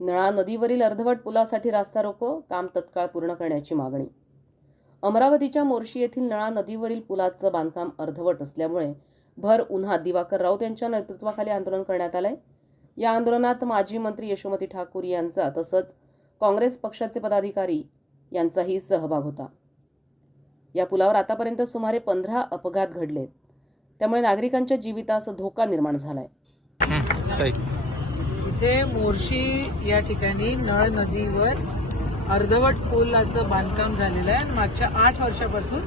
नळा नदीवरील अर्धवट पुलासाठी रास्ता रोको, काम तत्काळ पूर्ण करण्याची मागणी. अमरावतीच्या मोर्शी येथील नळा नदीवरील पुलाचं बांधकाम अर्धवट असल्यामुळे भर उन्हात दिवाकर राऊत यांच्या नेतृत्वाखाली आंदोलन करण्यात आलंय. या आंदोलनात माजी मंत्री यशोमती ठाकूर यांचा तसंच काँग्रेस पक्षाचे पदाधिकारी यांचाही सहभाग होता. या पुलावर आतापर्यंत सुमारे 15 अपघात घडलेत, त्यामुळे नागरिकांच्या जीवितास धोका निर्माण झालाय. इथे मोर्शी या ठिकाणी नळ नदीवर अर्धवट पुलाचं बांधकाम झालेलं आहे. मागच्या 8 वर्षापासून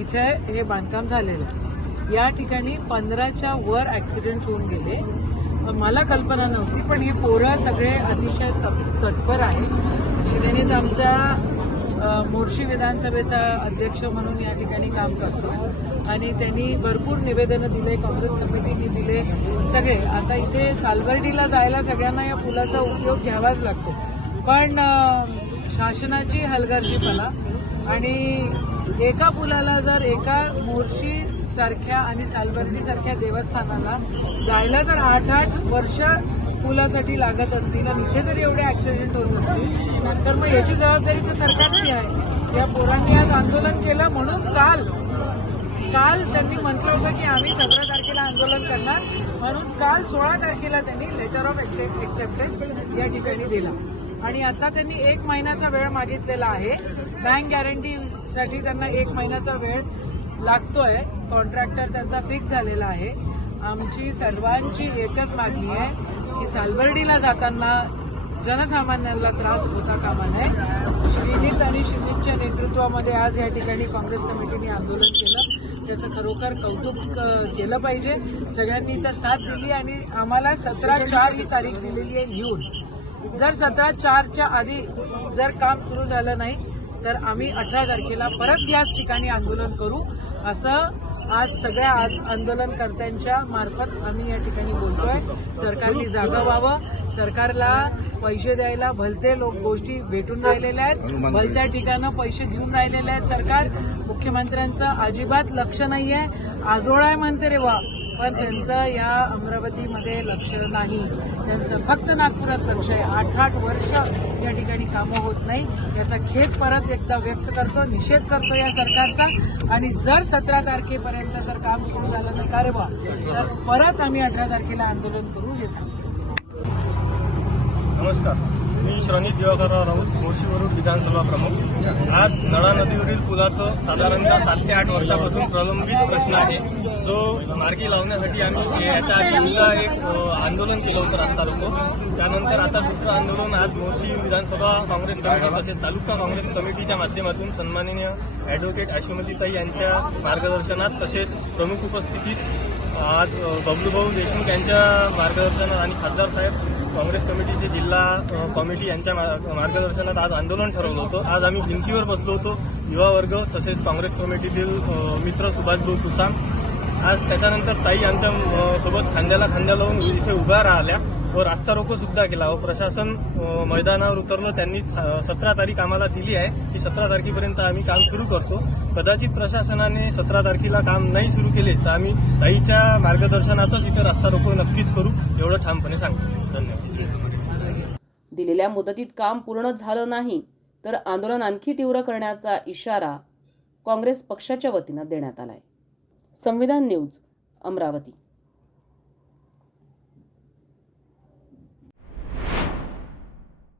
इथे हे बांधकाम झालेलं आहे. या ठिकाणी 15च्या वर ऍक्सिडेंट होऊन गेले. मला कल्पना नव्हती, पण हे पोरं सगळे अतिशय तत्पर आहे. त्यांनी तर आमचा मोर्शी विधानसभेचा अध्यक्ष म्हणून या ठिकाणी काम करतो आणि त्यांनी भरपूर निवेदनं दिले, काँग्रेस कमिटीने दिले सगळे. आता इथे सालबर्डीला जायला सगळ्यांना या पुलाचा उपयोग घ्यावाच लागतो, पण शासनाची हलगर्जीपणा आणि एका पुलाला जर एका मोर्शी सारख्या आणि सालबर्डी सारख्या देवस्थानाला जायला जर 8 वर्ष पुलासाठी लागत असतील आणि इथे जर एवढे ऍक्सिडेंट होत असतील तर मग याची जबाबदारी तर सरकारची आहे. या पोरांनी आज आंदोलन केलं म्हणून काल त्यांनी म्हटलं होतं की आम्ही 17 तारखेला आंदोलन करणार, म्हणून काल 16 तारखेला त्यांनी लेटर ऑफ एक्सेप्टन्स या ठिकाणी दिला आणि आता त्यांनी 1 महिन्याचा वेळ मागितलेला आहे. बँक गॅरंटीसाठी त्यांना 1 महिन्याचा वेळ लागतोय. कॉन्ट्रॅक्टर त्यांचा फिक्स झालेला आहे. आमची सर्वांची एकच मागणी आहे की सालबर्डीला जाताना जनसामान्यांना त्रास होता कामा नये. श्रीनीत आणि श्रीनीतच्या नेतृत्वामध्ये आज या ठिकाणी काँग्रेस कमिटीने आंदोलन केलं, त्याचं खरोखर कौतुक केलं पाहिजे. सगळ्यांनी इथं साथ दिली आणि आम्हाला 17/4 ही तारीख दिलेली आहे लिहून. जर 17/4च्या आधी जर काम सुरू झालं नाही तर आम्ही 18 तारखेला परत याच ठिकाणी आंदोलन करू, असं आज सगळ्या आंदोलनकर्त्यांच्या मार्फत आम्ही या ठिकाणी बोलतोय. सरकारने जागा व्हावं. सरकारला पैसे द्यायला भलते लोक गोष्टी भेटून राहिलेल्या आहेत, भलत्या ठिकाणं पैसे देऊन राहिलेले आहेत सरकार. मुख्यमंत्र्यांचं अजिबात लक्ष नाहीये. आजोळा आहे म्हणते रे वा, पण त्यांचं या अमरावतीमध्ये लक्ष नाही. त्यांचं फक्त नागपुरात लक्ष आहे. 8 वर्ष या ठिकाणी कामं होत नाही, याचा खेद परत एकदा व्यक्त करतो, निषेध करतो या सरकारचा. आणि जर 17 तारखेपर्यंत जर काम सुरू झालं नाही का रे बा, तर परत आम्ही 18 तारखेला आंदोलन करू हे सांगतो. नमस्कार, मी श्रीनीत दिवाकर राऊत, मोर्शीवरून विधानसभा प्रमुख. आज नळा नदीवरील पुलाचं साधारणतः 7 ते 8 वर्षापासून प्रलंबित प्रश्न आहे, जो मार्गी लावण्यासाठी आम्ही याच्या आधी एक आंदोलन केलं होतं रास्ता रोको. त्यानंतर आता दुसरं आंदोलन आज मोर्शी विधानसभा काँग्रेस कमिटी तसेच तालुका काँग्रेस कमिटीच्या माध्यमातून सन्माननीय ॲडव्होकेट यशोमतीताई यांच्या मार्गदर्शनात तसेच प्रमुख उपस्थितीत आज बबलूभाऊ देशमुख यांच्या मार्गदर्शनात आणि खासदार साहेब काँग्रेस कमिटीचे जिल्हा कमिटी यांच्या मार्गदर्शनात आज आंदोलन ठरवलं होतं. आज आम्ही भिंतीवर बसलो होतो, युवा वर्ग तसेच काँग्रेस कमिटीतील मित्र सुभाषभाऊ तुसाम. आज त्याच्यानंतर ताई आमच्या सोबत खांद्याला खांद्या लावून इथे उभ्या राहिल्या व रास्ता रोको सुद्धा केला व प्रशासन मैदानावर उतरलं. त्यांनी 17 तारीख आम्हाला दिली आहे की 17 तारखेपर्यंत आम्ही काम सुरू करतो. कदाचित प्रशासनाने 17 तारखेला काम नाही सुरू केले तर आम्ही ताईच्या मार्गदर्शनातच इथे रास्ता रोको नक्कीच करू, एवढं ठामपणे सांगतो. धन्यवाद. दिलेल्या मुदतीत काम पूर्ण झालं नाही तर आंदोलन आणखी तीव्र करण्याचा इशारा काँग्रेस पक्षाच्या वतीनं देण्यात आलाय. संविधान न्यूज, अमरावती.